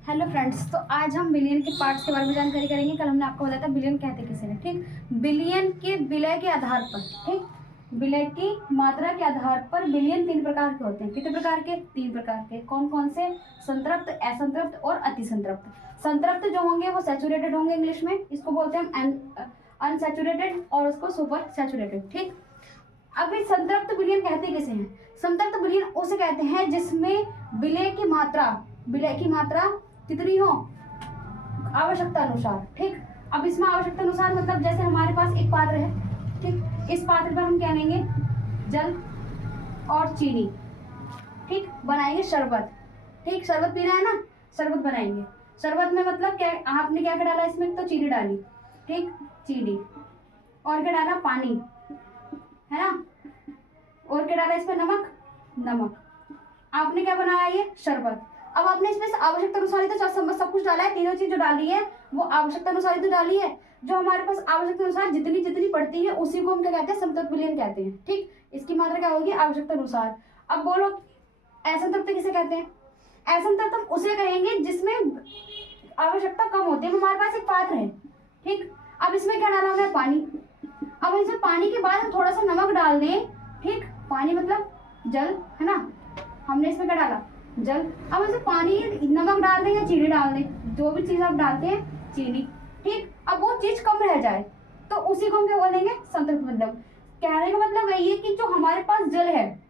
Hello friends, तो आज हम बिलियन के पार्ट्स के बारे में जानकारी करेंगे। कल हमने आपको बताया था बिलियन कहते किसे हैं, ठीक। बिलियन के विलय के आधार पर, ठीक, विलय की मात्रा के आधार पर बिलियन 3 प्रकार के होते हैं। कितने प्रकार के? 3 प्रकार के। कौन कौन से? संतृप्त, असंतृप्त और अतिसंतृप्त। संतृप्त जो होंगे वो सैचुरेटेड होंगे, इंग्लिश में इसको बोलते हैं हम अनसैचुरेटेड, और उसको सुपर सैचुरेटेड, ठीक। अब इस संतृप्त विलयन कहते किसे हैं? संतृप्त विलयन उसे कहते हैं जिसमें विलय की मात्रा कितनी हो? आवश्यकता अनुसार, ठीक। अब इसमें आवश्यकता अनुसार मतलब जैसे हमारे पास एक पात्र है, ठीक। इस पात्र पर हम क्या लेंगे? जल और चीनी, ठीक। बनाएंगे शरबत, ठीक। शरबत पीना है ना, शरबत बनाएंगे। शरबत में मतलब क्या, आपने क्या डाला इसमें? तो चीनी डाली, ठीक, चीनी। और क्या डाला? पानी, है ना। और क्या डाला इसमें? नमक। आपने क्या बनाया? ये शरबत। अब आपने इसमें आवश्यकता अनुसार ही तो सब कुछ डाला है। तीनों चीज जो डाली है वो आवश्यकता अनुसार ही तो डाली है। जो हमारे पास आवश्यकता अनुसार जितनी पड़ती है उसी को हम क्या कहते हैं? संतृप्त विलयन कहते हैं, ठीक। इसकी मात्रा क्या होगी? आवश्यकता अनुसार। अब बोलो असंतृप्त किसे कहते हैं? असंतृप्त हम उसे कहेंगे जिसमें आवश्यकता कम होती है। हमारे पास एक पात्र है, ठीक। अब इसमें क्या डाला हमने? पानी। अब इसमें पानी के बाद हम थोड़ा सा नमक डाल दें, ठीक। पानी मतलब जल, है ना। हमने इसमें क्या डाला? जल। अब ऐसे पानी, नमक डाल दें या चीनी डाल दें, जो भी चीज आप डालते हैं, चीनी, ठीक। अब वो चीज कम रह जाए तो उसी को हम क्या बोलेंगे? संतृप्त। मतलब कहने का मतलब वही है कि जो हमारे पास जल है,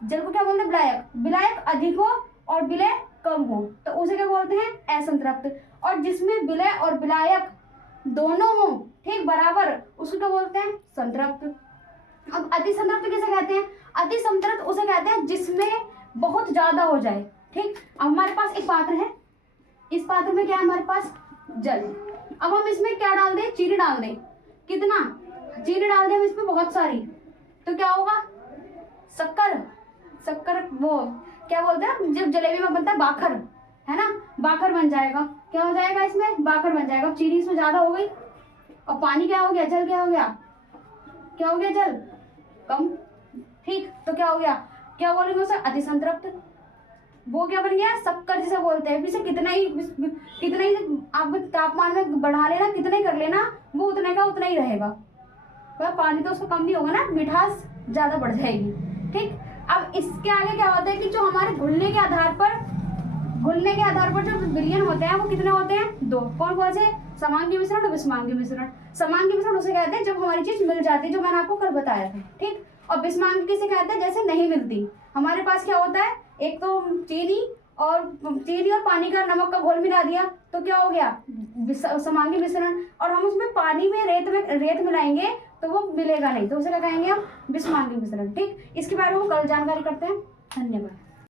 जल को क्या बोलते हैं? विलायक। विलायक अधिक हो और विलय कम हो तो उसे क्या बोलते हैं? असंतृप्त। और जिसमें विलय और विलायक दोनों हो, ठीक, बराबर, उसको क्या बोलते हैं? संतृप्त। अब अतिसंतृप्त किसे कहते हैं? अतिसंतृप्त उसे कहते हैं जिसमें बहुत ज्यादा हो जाए, ठीक। अब हमारे पास एक पात्र है, इस पात्र में क्या है हमारे पास? जल। अब हम इसमें क्या डाल दें? चीनी डाल दें। कितना? चीनी डाल दें हम इसमें बहुत सारी, तो क्या होगा? शक्कर वो क्या बोलते हैं जब जलेबी में बनता है? बाखर, है ना। बाखर बन जाएगा। क्या हो जाएगा इसमें? बाखर बन जाएगा। चीनी इसमें ज्यादा हो गई और पानी क्या हो गया? जल क्या हो गया? क्या हो गया? जल कम, ठीक। तो क्या हो गया? क्या बोलेंगे उसे? अतिसंतृप्त। वो क्या बन गया? शक्कर जिसे बोलते हैं। इसे कितना ही आप तापमान में बढ़ा लेना, कितना ही कर लेना, वो उतने का उतना ही रहेगा। तो पानी तो उसका कम नहीं होगा ना, मिठास ज्यादा बढ़ जाएगी, ठीक। अब इसके आगे क्या होता है कि जो हमारे घुलने के आधार पर जो विलयन होते हैं वो कितने होते हैं? 2। कौन कौन से? समांगी मिश्रण और विषमांगी मिश्रण। समांगी मिश्रण उसे कहते हैं जब हमारी चीज मिल जाती है, जो मैंने आपको कल बताया था, ठीक। और विषमांगी किसे कहते हैं? जैसे नहीं मिलती। हमारे पास क्या होता है? एक तो चीनी और पानी का, नमक का घोल मिला दिया तो क्या हो गया? समांगी मिश्रण। और हम उसमें पानी में रेत मिलाएंगे तो वो मिलेगा नहीं, तो उसे क्या कहेंगे हम? विषमांगी मिश्रण, ठीक। इसके बारे में हम कल जानकारी करते हैं। धन्यवाद।